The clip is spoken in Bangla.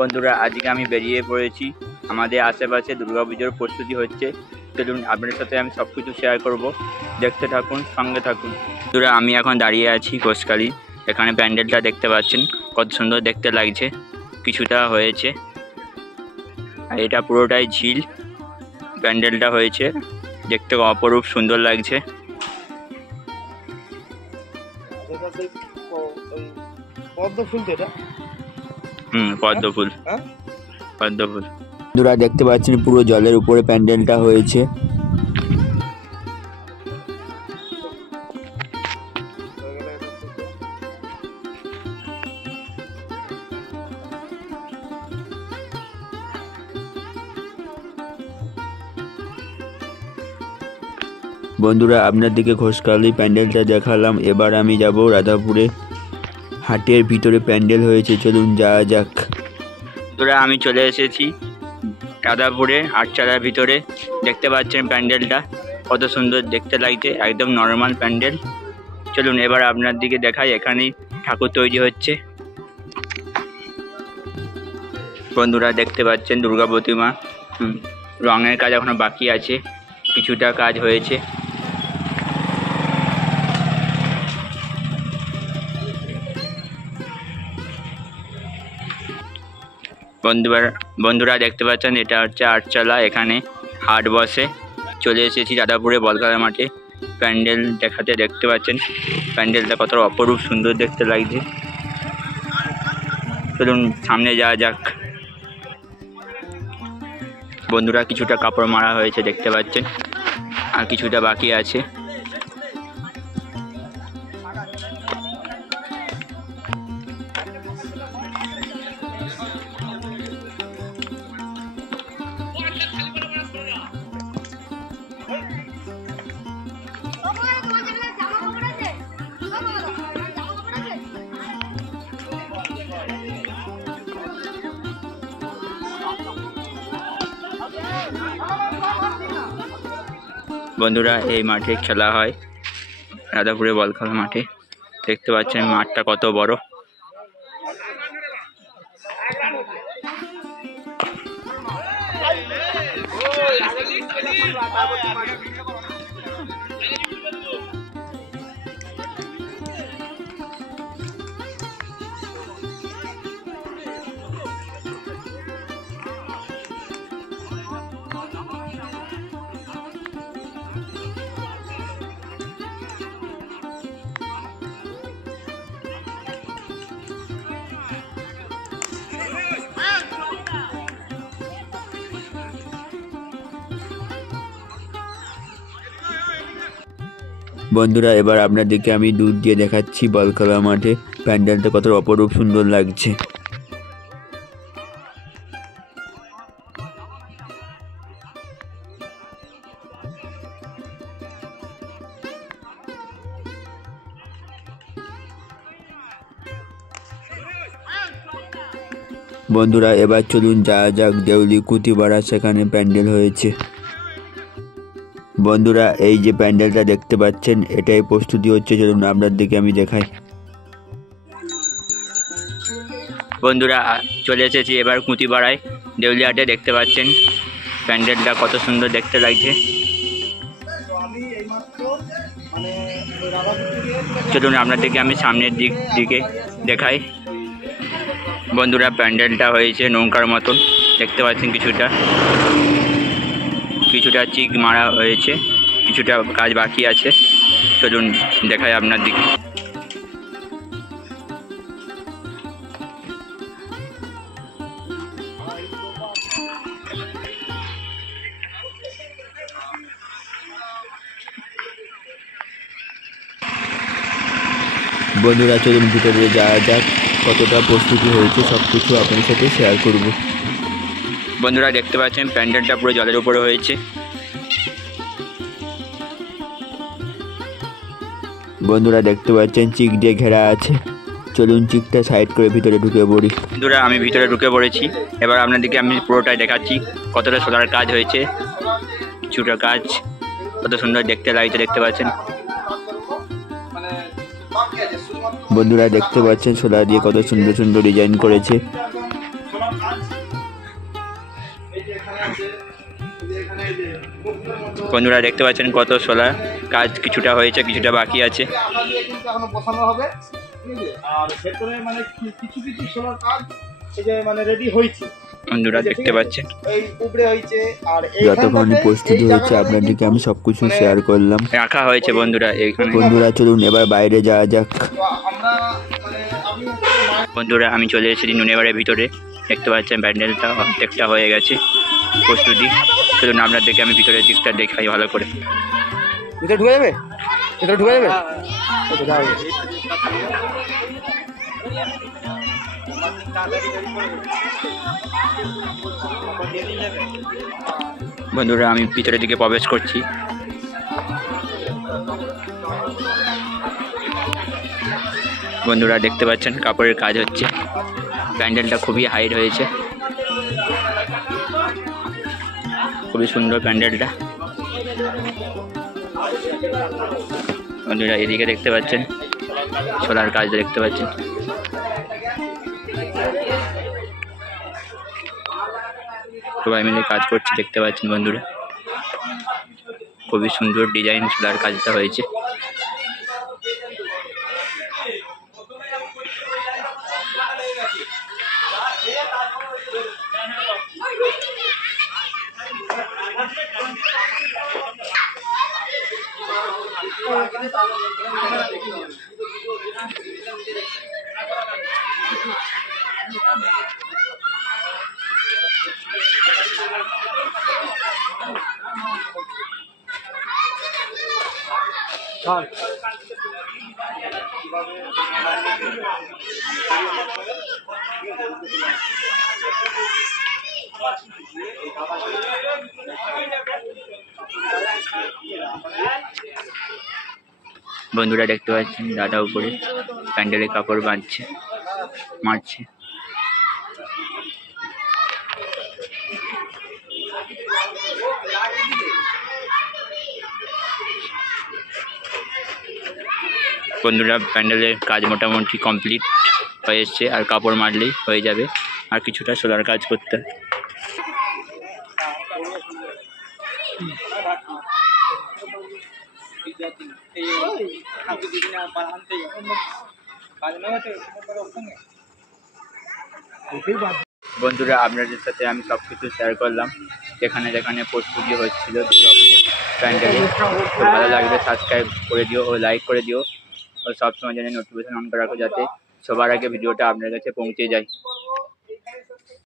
বন্ধুরা আজকে আমি বেরিয়ে পড়েছি। আমাদের আশেপাশে দুর্গাপুজোর প্রস্তুতি হচ্ছে। চলুন আপনাদের সাথে আমি সব কিছু শেয়ার করব, দেখতে থাকুন, সঙ্গে থাকুন। বন্ধুরা আমি এখন দাঁড়িয়ে আছি ঘোষকালী। এখানে প্যান্ডেলটা দেখতে পাচ্ছেন, কত সুন্দর দেখতে লাগছে। কিছুটা হয়েছে আর এটা পুরোটাই ঝিল। প্যান্ডেলটা হয়েছে, দেখতে অপরূপ সুন্দর লাগছে। পদ্ম ফুল বন্ধুরা দেখতে পাচ্ছেন পুরো জলের উপরে প্যান্ডেলটা হয়েছে। বন্ধুরা আপনাদেরকে ঘোষকালী প্যান্ডেলটা দেখালাম। এবার আমি যাব রাধাপুরে। হাটের ভিতরে প্যান্ডেল হয়েছে, চলুন যাওয়া যাক। বন্ধুরা আমি চলে এসেছি রাধাপুরে আটচালার ভিতরে। দেখতে পাচ্ছেন প্যান্ডেলটা কত সুন্দর দেখতে লাগছে, একদম নর্মাল প্যান্ডেল। চলুন এবার আপনার দিকে দেখাই, এখানেই ঠাকুর তৈরি হচ্ছে। বন্ধুরা দেখতে পাচ্ছেন দুর্গা প্রতিমা। রঙের কাজ এখনো বাকি আছে, কিছুটা কাজ হয়েছে। বন্ধুরা দেখতে পাচ্ছেন এটা হচ্ছে আটচালা, এখানে হাট বসে। চলে এসেছি রাধাপুরে বলখেলা মাঠে প্যান্ডেল দেখাতে। দেখতে পাচ্ছেন প্যান্ডেলটা কত অপরূপ সুন্দর দেখতে লাগছে। চলুন সামনে যাওয়া যাক। বন্ধুরা কিছুটা কাপড় মারা হয়েছে দেখতে পাচ্ছেন, আর কিছুটা বাকি আছে। বন্ধুরা এই মাঠে খেলা হয়, রাধাপুরে বলখেলা মাঠে। দেখতে পাচ্ছেন মাঠটা কত বড়। বন্ধুরা এবার আপনাদেরকে আমি দূর দিয়ে দেখাচ্ছি বলখেলা মাঠে প্যান্ডেলটা কত অপরূপ সুন্দর লাগছে। বন্ধুরা এবার চলুন যাওয়া যাক দেউলি কুতিপাড়া, সেখানে প্যান্ডেল হয়েছে। বন্ধুরা এই যে প্যান্ডেলটা দেখতে পাচ্ছেন, এটাই প্রস্তুতি হচ্ছে। চলুন আপনার দিকে আমি দেখাই। বন্ধুরা চলে এসেছি এবার কুতিপাড়ায় দেউলিহাটে। দেখতে পাচ্ছেন প্যান্ডেলটা কত সুন্দর দেখতে লাগছে। চলুন আপনাদেরকে আমি সামনের দিকে দেখাই। বন্ধুরা প্যান্ডেলটা হয়েছে নৌকার মতন, দেখতে পাচ্ছেন কিছুটা চিক মারা হয়েছে, কিছুটা কাজ বাকি আছে। চলুন দেখাই আপনার দিকে। বন্ধুরা চলুন ভিতরে যাওয়া যাক, কতটা প্রস্তুতি হয়েছে সব কিছু আপনার সাথে শেয়ার করব। বন্ধুরা দেখতে পাচ্ছেন প্যান্ডেলটা পুরো জলের উপরে হয়েছে। বন্ধুরা দেখতে পাচ্ছেন চিক দিয়ে ঘেরা আছে। চলুন চিকটা সাইড করে ভিতরে ঢুকে পড়ি। বন্ধুরা আমি ভিতরে ঢুকে পড়েছি। এবার আপনাদেরকে আমি পুরোটাই দেখাচ্ছি কতটা সোলার কাজ হয়েছে। কিছুটা কাজ কত সুন্দর দেখতে লাগছে, দেখতে পাচ্ছেন। বন্ধুরা দেখতে পাচ্ছেন সোলার দিয়ে কত সুন্দর সুন্দর ডিজাইন করেছে। বন্ধুরা দেখতে পাচ্ছেন কত সোলার কাজ কিছুটা হয়েছে, কিছুটা বাকি আছে। এখনো বসানো হবে, আর ভেতরে মানে কিছু কিছু সোলার কাজ এই যে মানে রেডি হয়েছে বন্ধুরা দেখতে পাচ্ছেন। এই উপরে হয়েছে, আর যতক্ষণ প্রস্তুতি হয়েছে আপনাদেরকে আমি সবকিছু শেয়ার করলাম। রাখা হয়েছে বন্ধুরা এইখানে। বন্ধুরা চলুন এবার বাইরে যাওয়া যাক। আমরা মানে আমি বন্ধুরা আমি চলে এসেছি নুনেবাড়ির ভিতরে। দেখতে পাচ্ছেন প্যান্ডেলটা অর্ধেকটা হয়ে গেছে প্রস্তুতি। চলুন আপনাদেরকে আমি ভিতরের দিকটা দেখাই ভালো করে। ভিতরে ঢুকে যাবে, ভিতরে ঢুকে যাবে। বন্ধুরা আমি ভিতরের দিকে প্রবেশ করছি। বন্ধুরা দেখতে পাচ্ছেন কাপড়ের কাজ হচ্ছে। প্যান্ডেলটা খুবই হাইট হয়েছে, খুবই সুন্দর প্যান্ডেলটা। বন্ধুরা এদিকে দেখতে পাচ্ছেন সোলার কাজ দেখতে পাচ্ছেন। সবাই মিলে কাজ করছে দেখতে পাচ্ছেন বন্ধুরা। খুবই সুন্দর ডিজাইন সোলার কাজটা হয়েছে। বন্ধুরা দেখতে পাচ্ছেন দাদা উপরে প্যান্ডেলে কাপড় বাঁধছে, মারছে। বন্ধুরা প্যান্ডেলের কাজ মোটামুটি কমপ্লিট হয়ে এসছে, আর কাপড় মারলেই হয়ে যাবে। আর কিছুটা সোলার কাজ করতে। বন্ধুরা আপনাদের সাথে আমি সব কিছু শেয়ার করলাম, যেখানে যেখানে প্রস্তুতি হচ্ছিল দুর্গাপুজোর প্যান্ডেলে। তো ভালো লাগলে সাবস্ক্রাইব করে দিও ও লাইক করে দিও, ও সবসময় যেন নোটিফিকেশন অন করে রাখো, যাতে সবার আগে ভিডিওটা আপনার কাছে পৌঁছে যায়।